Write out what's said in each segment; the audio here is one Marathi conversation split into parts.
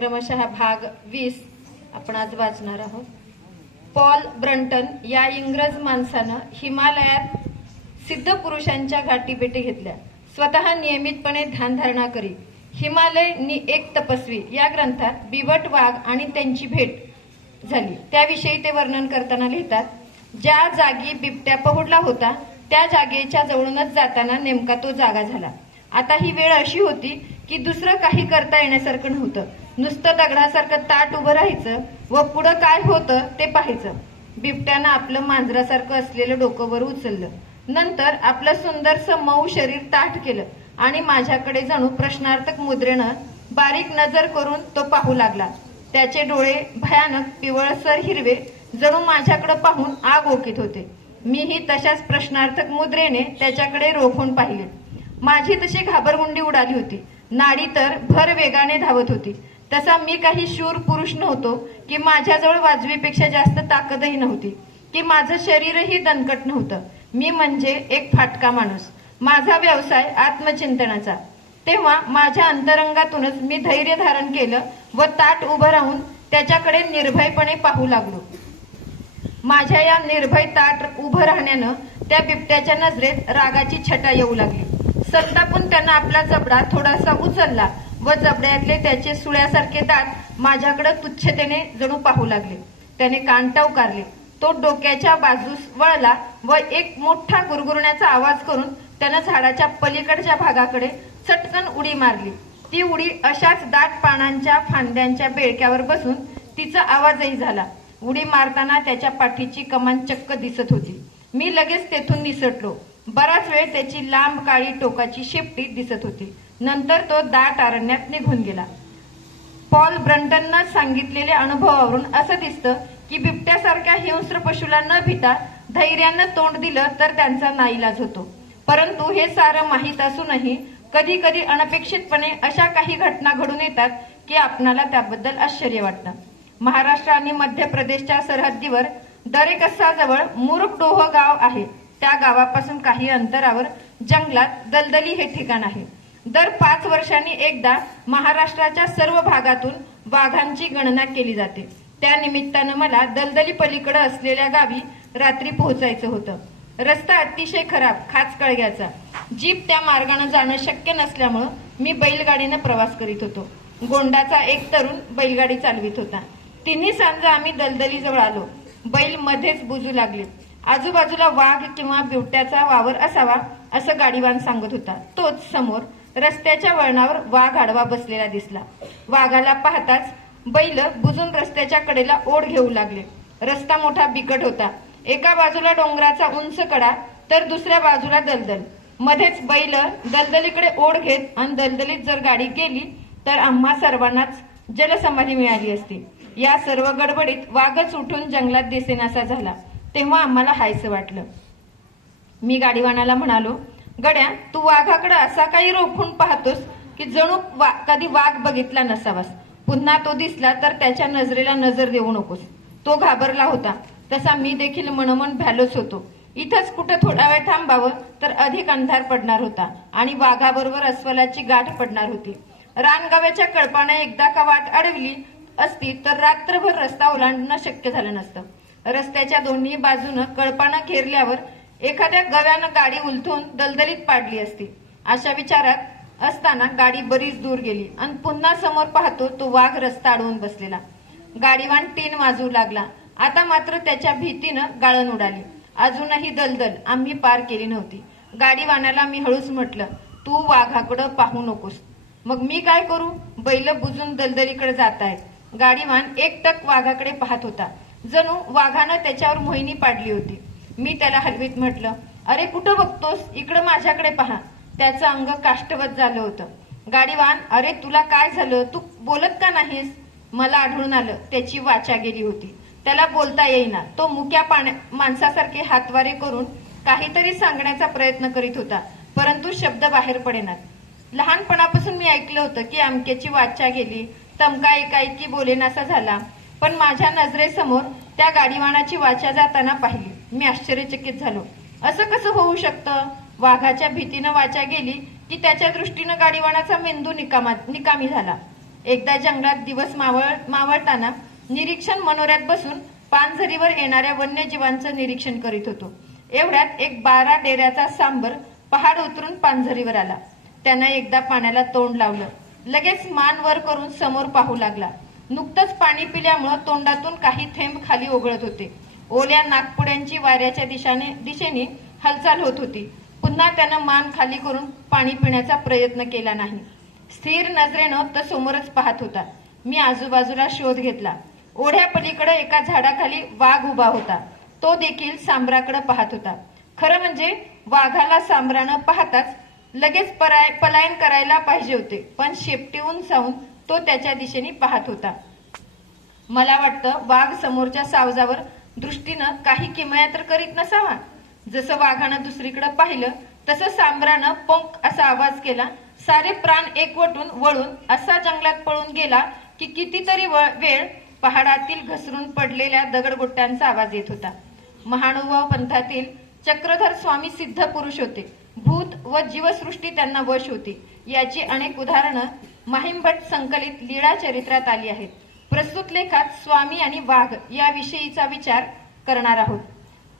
क्रमशः भाग वीस आपण आज वाचणार आहोत. पॉल ब्रंटन या इंग्रज माणसानं हिमालयात सिद्ध पुरुषांच्या गाठीभेटी घेतल्या. स्वतः नियमितपणे ध्यानधारणा करी. हिमालय नि एक तपस्वी या ग्रंथात बिबट वाघ आणि त्यांची भेट झाली. त्याविषयी ते वर्णन करताना लिहितात ज्या जागी बिबट्या पहुडला होता त्या जागेच्या जवळूनच जाताना नेमका तो जागा झाला. आता ही वेळ अशी होती की दुसरं काही करता येण्यासारखं नव्हतं. नुसतं दगडासारखं ताट उभं राहायचं व पुढं काय होतं ते पाहायचं. बिबट्यानं आपलं मांजरासारखं असलेलं डोकं वर उचललं. नंतर आपलं सुंदरसं मऊ शरीर ताठ केलं आणि माझ्याकडे जणू प्रश्नार्थक मुद्रेनं बारीक नजर करून तो पाहू लागला. त्याचे डोळे भयानक पिवळसर हिरवे जणू माझ्याकडे पाहून आग ओकित होते. मीही तशाच प्रश्नार्थक मुद्रेने त्याच्याकडे रोखून पाहिले. माझी तशी घाबरगुंडी उडाली होती. नाडी तर भर वेगाने धावत होती. तसा मी काही शूर पुरुष नव्हतो की माझ्याजवळ वाजवीपेक्षा जास्त ताकदही नव्हती की माझं शरीरही दणकट नव्हतं. मी म्हणजे एक फाटका माणूस. माझा व्यवसाय आत्मचिंतनाचा. तेव्हा माझ्या अंतरंगातूनच मी धैर्य धारण केलं व ताट उभं राहून त्याच्याकडे निर्भयपणे पाहू लागलो. माझ्या या निर्भय ताट उभं राहण्यानं त्या बिबट्याच्या नजरेत रागाची छटा येऊ लागली. संतापून त्यानं आपला जबडा थोडासा उचलला व जबड्यातले त्याचे सुळ्यासारखे दात माझ्याकडे तुच्छतेने जणू पाहू लागले. त्याने कान टवकारले तो डोक्याच्या बाजूस वळला व एक मोठा गुरगुरण्याचा आवाज करून त्यानं झाडाच्या पलीकडच्या भागाकडे चटकन उडी मारली. ती उडी अशाच दाट पानांच्या फांद्यांच्या बेळक्यावर बसून तिचा आवाजही झाला. उडी मारताना त्याच्या पाठीची कमान चक्क दिसत होती. मी लगेच तेथून निसटलो. बराच वेळ त्याची लांब काळी टोकाची शेपटी दिसत होती. नंतर तो दाट अरण्यात निघून गेला. पॉल ब्रंटननं सांगितलेल्या अनुभवावरून असं दिसतं की बिबट्यासारख्या हिंस्र पशुला न भिता धैर्यानं तोंड दिलं तर त्यांचा नाईलाज होतो. परंतु हे सारं माहीत असूनही कधी कधी अनपेक्षितपणे अशा काही घटना घडून येतात की आपणाला त्याबद्दल आश्चर्य वाटतं. महाराष्ट्र आणि मध्य प्रदेशच्या सरहद्दीवर दरेकस्साजवळ मुरुकडोह गाव आहे. त्या गावापासून काही अंतरावर जंगलात दलदली हे ठिकाण आहे. दर पाच वर्षांनी एकदा महाराष्ट्राच्या सर्व भागातून वाघांची गणना केली जाते. त्या निमित्तानं मला दलदली पलीकडे असलेल्या गावी रात्री पोहोचायचं होतं. रस्ता अतिशय खराब खाच कळग्याचा. जीप त्या मार्गाने जाणं शक्य नसल्यामुळं मी बैलगाडीनं प्रवास करीत होतो. गोंडाचा एक तरुण बैलगाडी चालवित होता. तिन्ही सांजा आम्ही दलदलीजवळ आलो. बैल मध्येच बुजू लागले. आजूबाजूला वाघ किंवा बिबट्याचा वावर असावा असं गाडीवान सांगत होता. तोच समोर रस्त्याच्या वळणावर वाघ आडवा बसलेला दिसला. वाघाला पाहताच बैल बुजून रस्त्याच्या कडेला ओढ घेऊ लागले. रस्ता मोठा बिकट होता. एका बाजूला डोंगराचा उंच कडा तर दुसऱ्या बाजूला दलदल. मध्येच बैल दलदलीकडे ओढ घेत आणि दलदलीत जर गाडी गेली तर आम्हा सर्वांनाच जलसमाधी मिळाली असती. या सर्व गडबडीत वाघच उठून जंगलात दिसेनासा झाला. तेव्हा आम्हाला हायसं वाटलं. मी गाडीवानाला म्हणालो गड्या तू वाघाकडे असा काही रोखून पाहतोस की जणू वा, कधी वाघ बघितला नसावास. पुन्हा तो दिसला तर त्याच्या नजरेला नजर देऊ नकोस. तो घाबरला होता. तसा मी देखील मनोमन भ्यालोच होतो. इथंच कुठं थोडा वेळ थांबावं तर अधिक अंधार पडणार होता आणि वाघाबरोबर अस्वलाची गाठ पडणार होती. रानगाव्याच्या कळपाने एकदा का वाट अडविली असती तर रात्रभर रस्ता ओलांडणं शक्य झालं नसतं. रस्त्याच्या दोन्ही बाजूनं कळपानं घेरल्यावर एखाद्या गव्यानं गाडी उलथून दलदलीत पाडली असती. अशा विचारात असताना गाडी बरीच दूर गेली आणि पुन्हा समोर पाहतो तो वाघ रस्ता अडवून बसलेला. गाडीवान टीन वाजू लागला. आता मात्र त्याच्या भीतीनं गाळण उडाली. अजूनही दलदल आम्ही पार केली नव्हती. गाडीवानाला मी हळूच म्हटलं तू वाघाकडं पाहू नकोस. मग मी काय करू? बैल बुजून दलदलीकडे जात आहेत गाडीवान एकटक वाघाकडे पाहत होता. जणू वाघानं त्याच्यावर मोहिनी पाडली होती. मी त्याला हलवीत म्हटलं अरे कुठं बघतोस? इकडं माझ्याकडे पहा. त्याचं अंग काष्टवत झालं होतं. गाडीवान अरे तुला काय झालं? तू बोलत का नाहीस? मला आढळून आलं त्याची वाचा गेली होती. त्याला बोलता येईना. तो मुक्या पाण्या माणसासारखे हातवारे करून काहीतरी सांगण्याचा प्रयत्न करीत होता परंतु शब्द बाहेर पडेनात लहानपणापासून मी ऐकलं होतं की अमक्याची वाचा गेली तमका एकाएकी बोलेनासा झाला पण माझ्या नजरेसमोर त्या गाडीवानाची वाचा जाताना पाहिली. मी आश्चर्यचकित झालो. असं कसं होऊ शकतं? वाघाच्या भीतीनं वाचा गेली की त्याच्या दृष्टीनं गाडीवाणाचा मेंदू निकामा निकामी झाला. एकदा जंगलात दिवस मावळ मावळताना निरीक्षण मनोऱ्यात बसून पानझरीवर येणाऱ्या वन्यजीवांचं निरीक्षण करीत होतो. एवढ्यात एक बारा डेऱ्याचा सांबर पहाड उतरून पानझरीवर आला. त्यानं एकदा पाण्याला तोंड लावलं. लगेच मान वर करून समोर पाहू लागला. नुकतंच पाणी पिल्यामुळं तोंडातून काही थेंब खाली ओघळत होते. ओल्या नागपुड्यांची वाऱ्याच्या दिशाने दिशेने हालचाल होत होती. पुन्हा त्यानं मान खाली करून पाणी पिण्याचा प्रयत्न केला नाही. स्थिर नजरेनं तर समोरच पाहत होता. मी आजूबाजूला शोध घेतला. ओढ्या पलीकडे एका झाडाखाली वाघ उभा होता. तो देखील सांबराकडे पाहत होता. खरं म्हणजे वाघाला सांबरानं पाहताच लगेच पराय पलायन करायला पाहिजे होते पण शेपटीहून जाऊन तो त्याच्या दिशेने पाहत होता. मला वाटतं वाघ समोरच्या सावजावर दृष्टीनं काही किमया तर करीत नसावा. जसं वाघानं दुसरीकडे पाहिलं तसं सांबरानं पोंक असा आवाज केला. सारे प्राण एकवटून वळून असा जंगलात पळून गेला की कितीतरी व- वेळ पहाडातील घसरून पडलेल्या दगडगोट्ट्यांचा आवाज येत होता. महानुभाव पंथातील चक्रधर स्वामी सिद्ध पुरुष होते. भूत व जीवसृष्टी त्यांना वश होती. याची अनेक उदाहरणं माहिमभट संकलित लीळा चरित्रात आली आहेत. प्रस्तुत लेखात स्वामी आणि वाघ याविषयीचा विचार करणार आहोत.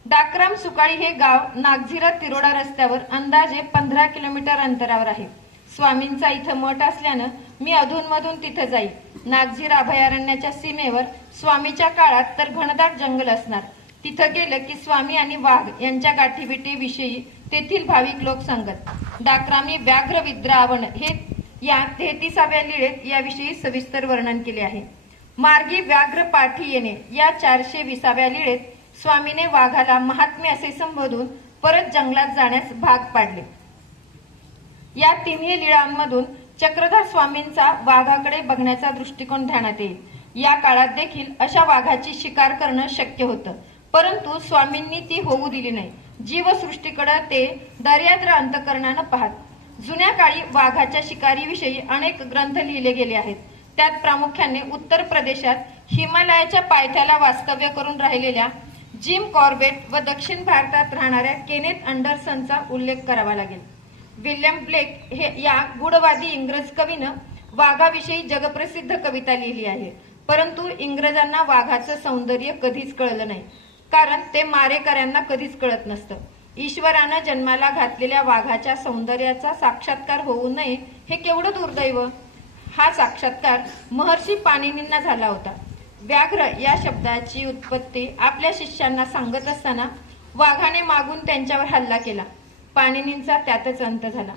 डाकराम सुकाळी हे गाव नागझिरा तिरोडा रस्त्यावर अंदाजे पंधरा किलोमीटर अंतरावर आहे. स्वामींचा इथं मठ असल्यानं मी अधूनमधून तिथं जाईल. नागझिरा अभयारण्याच्या सीमेवर स्वामीच्या काळात तर घनदाट जंगल असणार. तिथं गेलं की स्वामी आणि वाघ यांच्या गाठीभेटीविषयी तेथील भाविक लोक सांगत डाकरामी व्याघ्र विद्रावण हे या तेहतीसाव्या लिळेत याविषयी सविस्तर वर्णन केले आहे. मार्गी व्याघ्र पाठी येणे. या चारशे विसाव्या लिळेत स्वामीने वाघाला महात्म्य असे संबोधून परत जंगलात जाण्यास भाग पाडले. या तिन्ही लीळांमधून चक्रधर स्वामींचा वाघाकडे बघण्याचा दृष्टिकोन ध्यानात येईल. या काळात देखील अशा वाघाची शिकार करणं शक्य होतं. परंतु स्वामींनी ती होऊ दिली नाही. जीवसृष्टीकडे ते दर्याद्र अंतकरणानं पाहत. जुन्या काळी वाघाच्या शिकारीविषयी अनेक ग्रंथ लिहिले गेले आहेत. त्यात प्रामुख्याने उत्तर प्रदेशात हिमालयाच्या पायथ्याला वास्तव्य करून राहिलेल्या जिम कॉर्बेट व दक्षिण भारतात राहणाऱ्या केनेथ अंडरसनचा उल्लेख करावा लागेल. विल्यम ब्लेक हे या गूढवादी इंग्रज कवीनं वाघाविषयी जगप्रसिद्ध कविता लिहिली आहे. परंतु इंग्रजांना वाघाचं सौंदर्य कधीच कळलं नाही. कारण ते मारेकऱ्यांना कधीच कळत नसतं. ईश्वरानं जन्माला घातलेल्या वाघाच्या सौंदर्याचा साक्षात्कार होऊ नये हे केवढं दुर्दैव? हा साक्षात्कार महर्षी पाणिनींना झाला होता. व्याघ्र या शब्दाची उत्पत्ती आपल्या शिष्यांना सांगत असताना वाघाने मागून त्यांच्यावर हल्ला केला. पाणिनींचा त्यातच अंत झाला.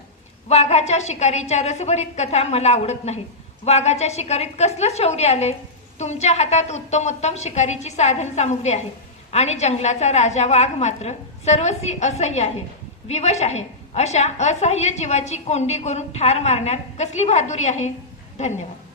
वाघाच्या शिकारीच्या रसभरीत कथा मला आवडत नाहीत वाघाच्या शिकारीत कसलं शौर्य आले तुमच्या हातात उत्तम उत्तम शिकारीची साधन सामुग्री आहे आणि जंगलाचा राजा वाघ मात्र सर्वस्वी असह्य आहे विवश आहे. अशा असह्य जीवाची कोंडी करून ठार मारण्यात कसली बहादुरी आहे? धन्यवाद.